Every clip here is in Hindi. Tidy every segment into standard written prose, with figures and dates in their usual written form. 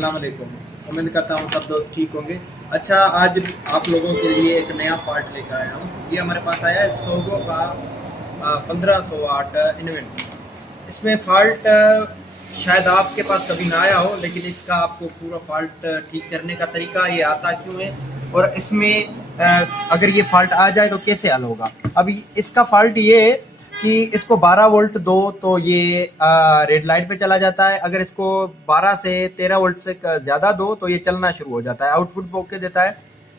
अस्सलाम वालेकुम। उम्मीद करता हूँ सब दोस्त ठीक होंगे। अच्छा, आज आप लोगों के लिए एक नया फॉल्ट लेकर आया हूँ। ये हमारे पास आया है सोगो का 1508 इन्वेंटर। इसमें फॉल्ट शायद आपके पास कभी ना आया हो, लेकिन इसका आपको पूरा फॉल्ट ठीक करने का तरीका, ये आता क्यों है और इसमें अगर ये फॉल्ट आ जाए तो कैसे हल होगा। अभी इसका फॉल्ट ये है कि इसको 12 वोल्ट दो तो ये रेड लाइट पे चला जाता है। अगर इसको 12 से 13 वोल्ट से ज़्यादा दो तो ये चलना शुरू हो जाता है, आउटपुट ओके देता है।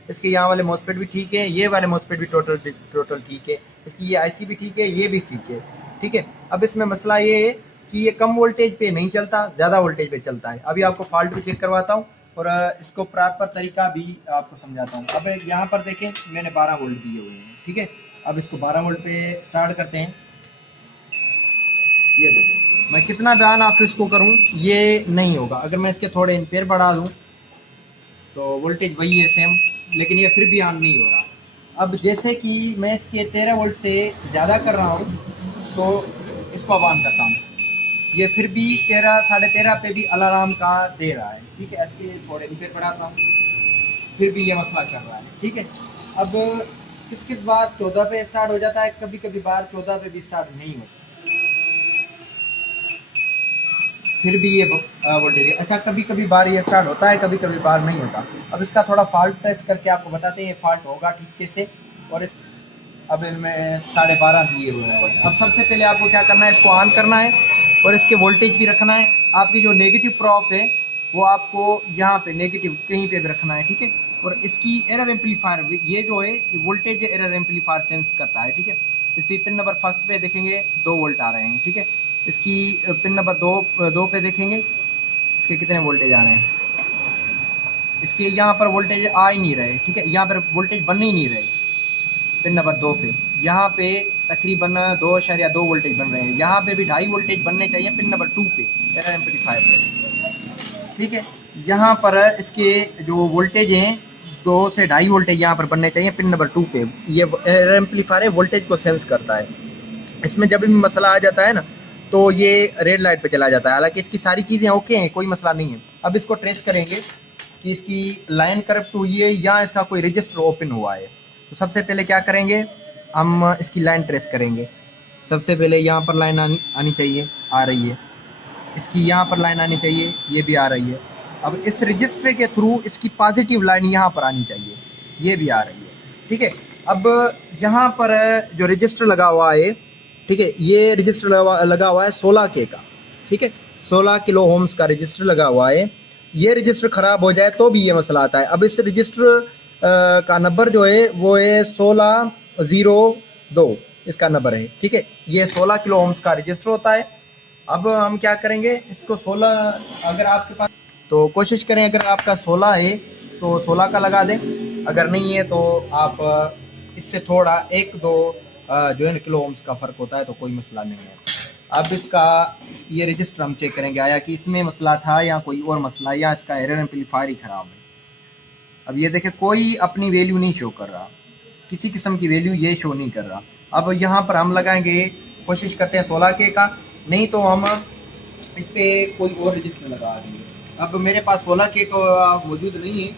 इसके यहाँ वाले मॉसफेट भी ठीक है, ये वाले मॉसफेट भी टोटल ठीक है, इसकी ये आईसी भी ठीक है, ये भी ठीक है। ठीक है, अब इसमें मसला ये है कि ये कम वोल्टेज पे नहीं चलता, ज़्यादा वोल्टेज पे चलता है। अभी आपको फॉल्ट भी चेक करवाता हूँ और इसको प्रॉपर तरीका भी आपको समझाता हूँ। अब यहाँ पर देखें, मैंने 12 वोल्ट दिए हुए हैं। ठीक है, अब इसको 12 वोल्ट पे स्टार्ट करते हैं। ये देखो, मैं कितना भी ऑन ऑफ इसको करूं ये नहीं होगा। अगर मैं इसके थोड़े एम्पेयर बढ़ा दूं तो वोल्टेज वही है सेम, लेकिन ये फिर भी ऑन नहीं हो रहा। अब जैसे कि मैं इसके 13 वोल्ट से ज़्यादा कर रहा हूं तो इसको अब ऑन करता हूं, ये फिर भी 13 साढ़े 13 पे भी अलार्म का दे रहा है। ठीक है, इसके थोड़े एम्पेयर बढ़ाता हूँ, फिर भी ये मसला कर रहा है। ठीक है, अब किस बार 14 पे स्टार्ट हो जाता है, कभी कभी बार 14 पे भी स्टार्ट नहीं होता, फिर भी ये वोल्टेज है। अच्छा, कभी कभी बार ये स्टार्ट होता है, कभी कभी बार नहीं होता। अब इसका थोड़ा फॉल्ट टेस्ट करके आपको बताते हैं ये फॉल्ट होगा ठीक कैसे। और अब इनमें 12.5 दिए हुए हैं। अब सबसे पहले आपको क्या करना है, इसको ऑन करना है और इसके वोल्टेज भी रखना है। आपकी जो नेगेटिव प्रॉप है वो आपको यहाँ पे नेगेटिव कहीं पे भी रखना है। ठीक है, और इसकी एरर एम्पलीफायर, ये जो है वोल्टेज एरर एम्पलीफायर सेंस करता है। ठीक है, इसकी पिन नंबर फर्स्ट पे देखेंगे 2 वोल्ट आ रहे हैं। ठीक है, इसकी पिन नंबर दो पे देखेंगे इसके कितने वोल्टेज आ रहे हैं। इसके यहाँ पर वोल्टेज आ ही नहीं रहे। ठीक है, यहाँ पर वोल्टेज बन ही नहीं रहे। पिन नंबर 2 पे यहाँ पे तकरीबन 2.2 वोल्टेज बन रहे हैं। यहाँ पे भी 2.5 वोल्टेज बनने चाहिए पिन नंबर 2 पे एरर एम्पलीफायर पे। ठीक है, यहाँ पर इसके जो वोल्टेज हैं 2 से 2.5 वोल्टेज यहाँ पर बनने चाहिए पिन नंबर 2 पे। ये एरर एम्पलीफायर है, वोल्टेज को सेंस करता है। इसमें जब भी मसला आ जाता है ना तो ये रेड लाइट पे चला जाता है। हालांकि इसकी सारी चीज़ें ओके हैं, कोई मसला नहीं है। अब इसको ट्रेस करेंगे कि इसकी लाइन करप्ट हुई है या इसका कोई रजिस्टर ओपन हुआ है। तो सबसे पहले क्या करेंगे, हम इसकी लाइन ट्रेस करेंगे। सबसे पहले यहाँ पर लाइन आनी चाहिए, आ रही है। इसकी यहाँ पर लाइन आनी चाहिए, ये भी आ रही है। अब इस रजिस्टर के थ्रू इसकी पॉजिटिव लाइन यहाँ पर आनी चाहिए, ये भी आ रही है। ठीक है, अब यहाँ पर जो रजिस्टर लगा हुआ है, ठीक है, ये रजिस्टर लगा हुआ है 16K का। ठीक है, 16 किलो ओम्स का रजिस्टर लगा हुआ है। ये रजिस्टर ख़राब हो जाए तो भी ये मसला आता है। अब इस रजिस्टर का नंबर जो है वो है 1602 इसका नंबर है। ठीक है, ये 16 किलो ओम्स का रजिस्टर होता है। अब हम क्या करेंगे, इसको 16, अगर आपके पास तो कोशिश करें, अगर आपका 16 है तो 16 का लगा दें, अगर नहीं है तो आप इससे थोड़ा 1-2 जो है ना किलो ओम्स का फ़र्क होता है, तो कोई मसला नहीं है। अब इसका ये रजिस्टर हम चेक करेंगे आया कि इसमें मसला था या कोई और मसला, या इसका एरर एम्पलीफायर ही ख़राब है। अब ये देखें, कोई अपनी वैल्यू नहीं शो कर रहा, किसी किस्म की वैल्यू ये शो नहीं कर रहा। अब यहाँ पर हम लगाएंगे, कोशिश करते हैं 16K का, नहीं तो हम इस पर कोई और रजिस्टर लगा देंगे। अब मेरे पास 16K का मौजूद नहीं है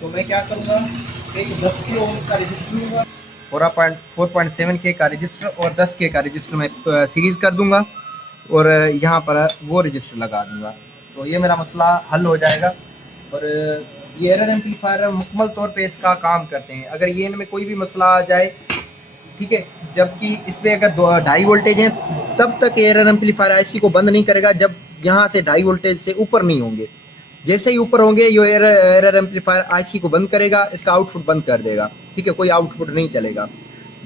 तो मैं क्या करूँगा, एक 10 किलो ओम्स का रजिस्टर लूँगा, 4.7K का रजिस्टर और 10K का रजिस्टर मैं सीरीज़ कर दूंगा और यहाँ पर वो रजिस्टर लगा दूंगा, तो ये मेरा मसला हल हो जाएगा। और ये एरर एम्पलीफायर मुकम्मल तौर पे इसका काम करते हैं। अगर ये इनमें कोई भी मसला आ जाए, ठीक है, जबकि इस पर अगर 2.5 वोल्टेज हैं तब तक एरर एम्पलीफायर आईसी को बंद नहीं करेगा जब यहाँ से 2.5 वोल्टेज से ऊपर नहीं होंगे। जैसे ही ऊपर होंगे ये एरर एम्पलीफायर आईसी को बंद करेगा, इसका आउटपुट बंद कर देगा। ठीक है, कोई आउटपुट नहीं चलेगा।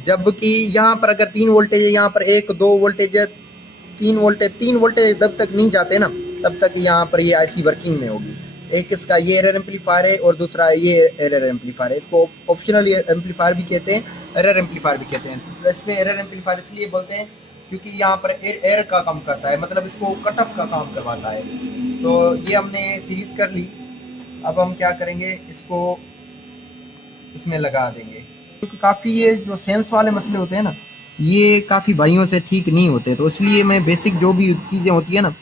जबकि यहाँ पर अगर 3 वोल्टेज है, यहाँ पर 1-2 वोल्टेज है, 3 वोल्टेज जब तक नहीं जाते ना तब तक यहाँ पर ये आईसी वर्किंग में होगी। एक इसका ये एरर एम्पलीफायर है और दूसरा ये एरर एम्पलीफायर है। इसको ऑप्शनल एम्पलीफायर भी कहते हैं, एरर एम्पलीफायर भी कहते हैं। तो इसमें एरर एम्पलीफायर इसलिए बोलते हैं क्योंकि यहाँ पर एयर का काम करता है, मतलब इसको कट ऑफ का काम करवाता है। तो ये हमने सीरीज़ कर ली। अब हम क्या करेंगे, इसको इसमें लगा देंगे, क्योंकि काफ़ी ये जो सेंस वाले मसले होते हैं ना, ये काफ़ी भाइयों से ठीक नहीं होते, तो इसलिए मैं बेसिक जो भी चीज़ें होती है ना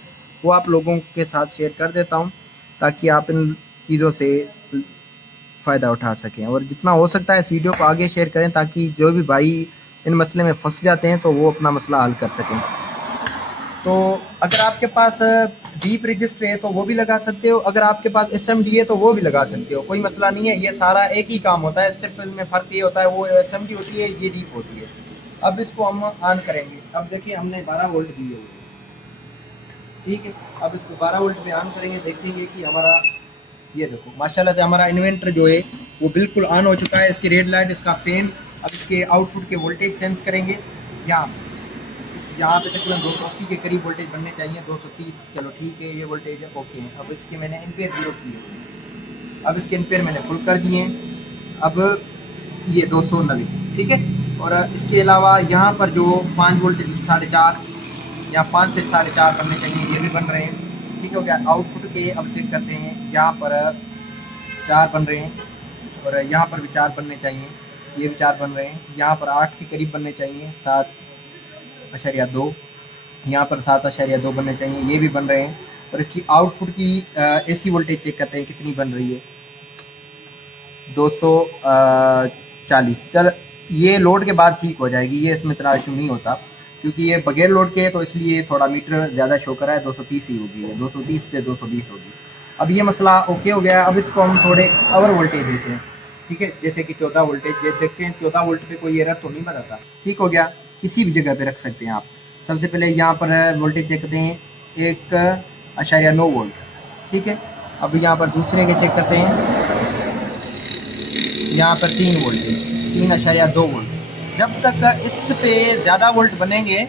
वो आप लोगों के साथ शेयर कर देता हूँ। ताकि आप इन चीज़ों से फ़ायदा उठा सकें। और जितना हो सकता है इस वीडियो को आगे शेयर करें ताकि जो भी भाई इन मसले में फंस जाते हैं तो वो अपना मसला हल कर सकें। तो अगर आपके पास डीप रजिस्टर है तो वो भी लगा सकते हो, अगर आपके पास SMD है तो वो भी लगा सकते हो, कोई मसला नहीं है। ये सारा एक ही काम होता है, सिर्फ इनमें फ़र्क ये होता है वो SMD होती है, ये डीप होती है। अब इसको हम ऑन करेंगे। अब देखिए हमने 12 वोल्ट दिए हुए हैं, ठीक है। अब इसको 12 वोल्ट पे ऑन करेंगे, देखेंगे कि हमारा ये देखो माशाल्लाह से हमारा इन्वर्टर जो है वो बिल्कुल ऑन हो चुका है। इसकी रेड लाइट, इसका फैन। अब इसके आउटपुट के वोल्टेज सेंस करेंगे। यहाँ पे तकरीबन 280 के करीब वोल्टेज बनने चाहिए, 230, चलो ठीक है, ये वोल्टेज है, ओके है। अब इसके मैंने एम्पेयर 0 किए, अब इसके एम्पेयर मैंने फुल कर दिए। अब ये 290, ठीक है। और इसके अलावा यहाँ पर जो 5 वोल्ट 4.5 या 5 से 4.5 बनने चाहिए, ये भी बन रहे हैं, ठीक हो गया। आउटपुट के अब चेक करते हैं, यहाँ पर 4 बन रहे हैं और यहाँ पर भी 4 बनने चाहिए, ये भी 4 बन रहे हैं। यहाँ पर 8 के करीब बनने चाहिए, 7.2, यहाँ पर 7.2 बनने चाहिए, ये भी बन रहे हैं। और इसकी आउटपुट की AC वोल्टेज चेक करते हैं कितनी बन रही है, 240। चल ये लोड के बाद ठीक हो जाएगी, ये इसमें इतना इशू नहीं होता क्योंकि ये बगैर लोड के है, तो इसलिए थोड़ा मीटर ज़्यादा शो कर रहा है, 230 ही होगी, है 230 से 220 होगी। अब ये मसला ओके हो गया। अब इसको हम थोड़े और वोल्टेज देते हैं, ठीक है, जैसे कि 14 वोल्टेज। ये देखते हैं 14 वोल्ट पे कोई एरर तो नहीं बनाता, ठीक हो गया। किसी भी जगह पे रख सकते हैं आप। सबसे पहले यहाँ पर वोल्टेज चेक करते हैं, 1.9 वोल्ट, ठीक है। अब यहाँ पर दूसरे के चेक करते हैं, यहाँ पर 3 वोल्ट, 3.2 वोल्ट। जब तक इस पे ज़्यादा वोल्ट बनेंगे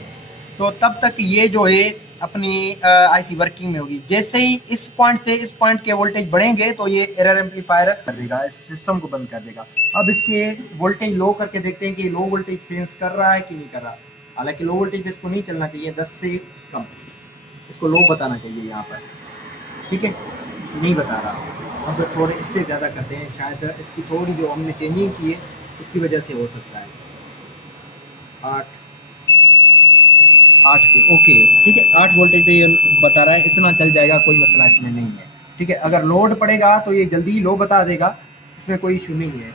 तो तब तक ये जो है अपनी IC वर्किंग में होगी। जैसे ही इस पॉइंट से इस पॉइंट के वोल्टेज बढ़ेंगे तो ये एरर एम्पलीफायर कर देगा, इस सिस्टम को बंद कर देगा। अब इसके वोल्टेज लो करके देखते हैं कि लो वोल्टेज सेंस कर रहा है कि नहीं कर रहा। हालांकि लो वोल्टेज पे इसको नहीं चलना चाहिए, 10 से कम इसको लो बताना चाहिए यहाँ पर, ठीक है, नहीं बता रहा। अब थोड़े इससे ज़्यादा करते हैं, शायद इसकी थोड़ी जो हमने चेंजिंग की है उसकी वजह से हो सकता है। 8 पे ओके, ठीक है, 8 वोल्टेज पे ये बता रहा है, इतना चल जाएगा, कोई मसला इसमें नहीं है, ठीक है। अगर लोड पड़ेगा तो ये जल्दी ही लो बता देगा, इसमें कोई इशू नहीं है,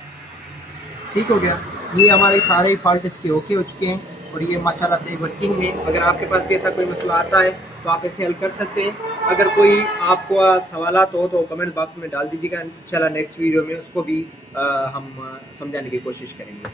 ठीक हो गया। ये हमारे सारे फॉल्ट इसके ओके हो चुके हैं और ये माशाल्लाह से वर्किंग में। अगर आपके पास भी ऐसा कोई मसला आता है तो आप ऐसे हल कर सकते हैं। अगर कोई आपको सवालात हो तो कमेंट बॉक्स में डाल दीजिएगा, इंशाल्लाह नेक्स्ट वीडियो में उसको भी हम समझाने की कोशिश करेंगे।